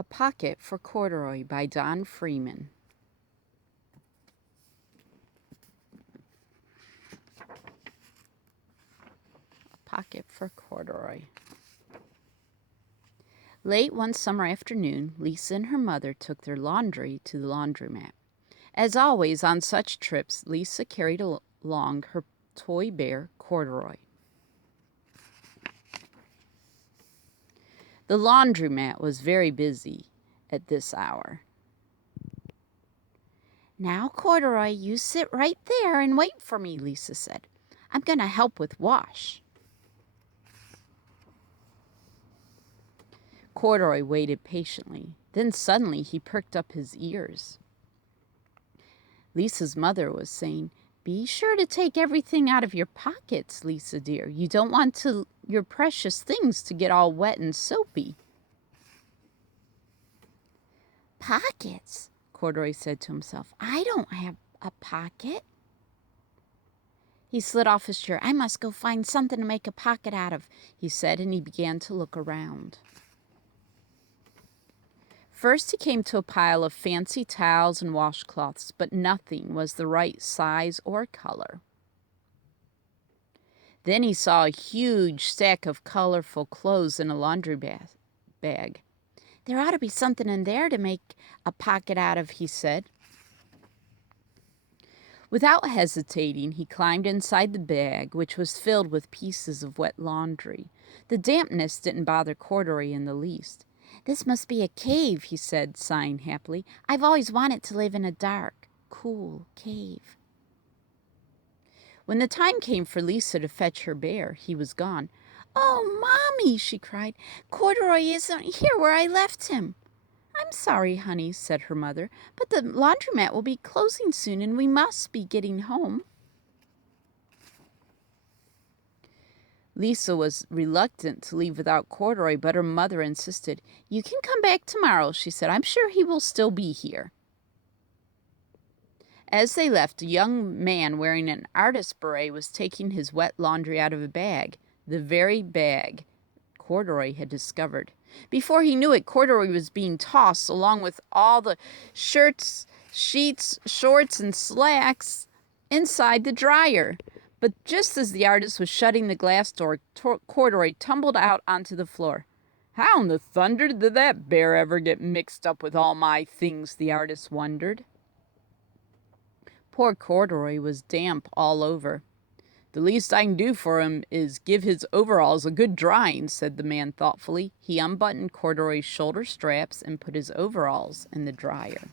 A Pocket for Corduroy by Don Freeman. A Pocket for Corduroy. Late one summer afternoon, Lisa and her mother took their laundry to the laundromat. As always on such trips, Lisa carried along her toy bear, Corduroy. The laundromat was very busy at this hour. "Now, Corduroy, you sit right there and wait for me," Lisa said. "I'm going to help with wash." Corduroy waited patiently. Then suddenly he perked up his ears. Lisa's mother was saying, "Be sure to take everything out of your pockets, Lisa dear. You don't want your precious things to get all wet and soapy." "Pockets?" Corduroy said to himself. "I don't have a pocket." He slid off his chair. "I must go find something to make a pocket out of," he said, and he began to look around. First he came to a pile of fancy towels and washcloths, but nothing was the right size or color. Then he saw a huge stack of colorful clothes in a laundry bag. "There ought to be something in there to make a pocket out of," he said. Without hesitating, he climbed inside the bag, which was filled with pieces of wet laundry. The dampness didn't bother Corduroy in the least. "This must be a cave," he said, sighing happily. "I've always wanted to live in a dark, cool cave." When the time came for Lisa to fetch her bear, he was gone. "Oh, Mommy," she cried, "Corduroy isn't here where I left him." "I'm sorry, honey," said her mother, "but the laundromat will be closing soon and we must be getting home." Lisa was reluctant to leave without Corduroy, but her mother insisted. "You can come back tomorrow," she said. "I'm sure he will still be here." As they left, a young man wearing an artist's beret was taking his wet laundry out of a bag, the very bag Corduroy had discovered. Before he knew it, Corduroy was being tossed along with all the shirts, sheets, shorts, and slacks inside the dryer. But just as the artist was shutting the glass door, Corduroy tumbled out onto the floor. "How in the thunder did that bear ever get mixed up with all my things?" the artist wondered. Poor Corduroy was damp all over. "The least I can do for him is give his overalls a good drying," said the man thoughtfully. He unbuttoned Corduroy's shoulder straps and put his overalls in the dryer.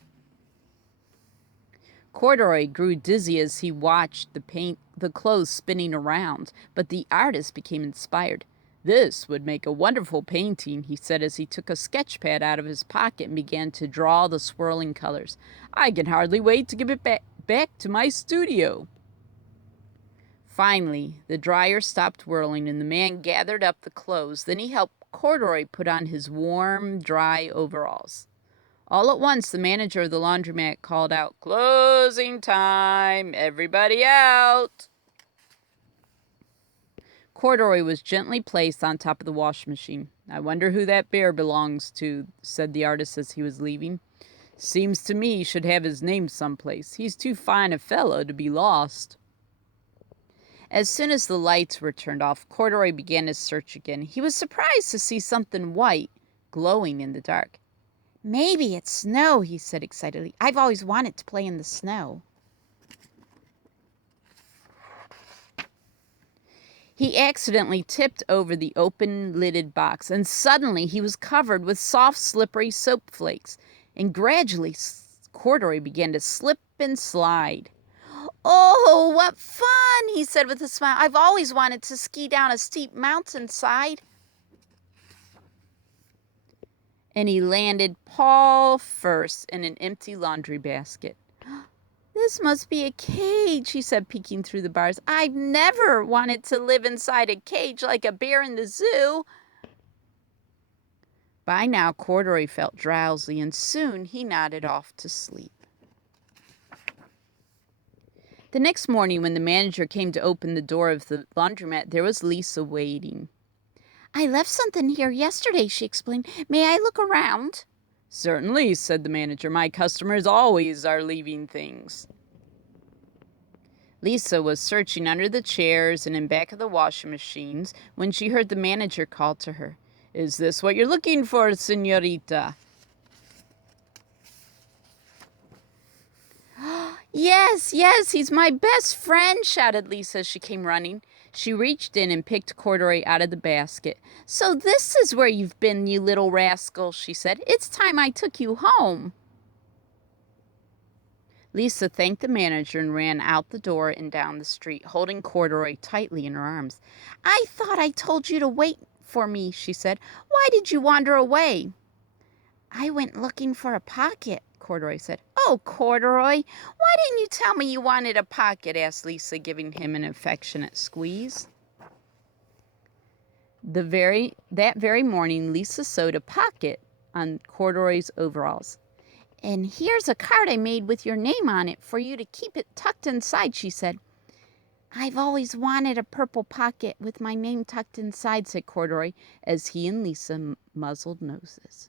Corduroy grew dizzy as he watched the clothes spinning around, but the artist became inspired. "This would make a wonderful painting," he said as he took a sketch pad out of his pocket and began to draw the swirling colors. "I can hardly wait to give it back to my studio." Finally, the dryer stopped whirling and the man gathered up the clothes. Then he helped Corduroy put on his warm, dry overalls. All at once, the manager of the laundromat called out, "Closing time! Everybody out!" Corduroy was gently placed on top of the washing machine. "I wonder who that bear belongs to," said the artist as he was leaving. "Seems to me he should have his name someplace. He's too fine a fellow to be lost." As soon as the lights were turned off, Corduroy began his search again. He was surprised to see something white glowing in the dark. "Maybe it's snow," he said excitedly. "I've always wanted to play in the snow." He accidentally tipped over the open-lidded box, and suddenly he was covered with soft, slippery soap flakes. And gradually, Corduroy began to slip and slide. "Oh, what fun!" he said with a smile. "I've always wanted to ski down a steep mountainside." And he landed paw first in an empty laundry basket. "This must be a cage," he said, peeking through the bars. "I've never wanted to live inside a cage like a bear in the zoo." By now, Corduroy felt drowsy, and soon he nodded off to sleep. The next morning, when the manager came to open the door of the laundromat, there was Lisa waiting. "I left something here yesterday," she explained. "May I look around?" Certainly, said the manager. My customers always are leaving things. Lisa was searching under the chairs and in back of the washing machines when she heard the manager call to her. Is this what you're looking for, señorita? Yes, yes, he's my best friend, shouted Lisa as she came running. She reached in and picked Corduroy out of the basket. So this is where you've been, you little rascal, she said. It's time I took you home. Lisa thanked the manager and ran out the door and down the street, holding Corduroy tightly in her arms. I thought I told you to wait for me, she said. Why did you wander away? I went looking for a pocket, Corduroy said. Oh, Corduroy, why didn't you tell me you wanted a pocket? Asked Lisa, giving him an affectionate squeeze. That very morning, Lisa sewed a pocket on Corduroy's overalls. And here's a card I made with your name on it for you to keep it tucked inside, she said. I've always wanted a purple pocket with my name tucked inside, said Corduroy, as he and Lisa muzzled noses.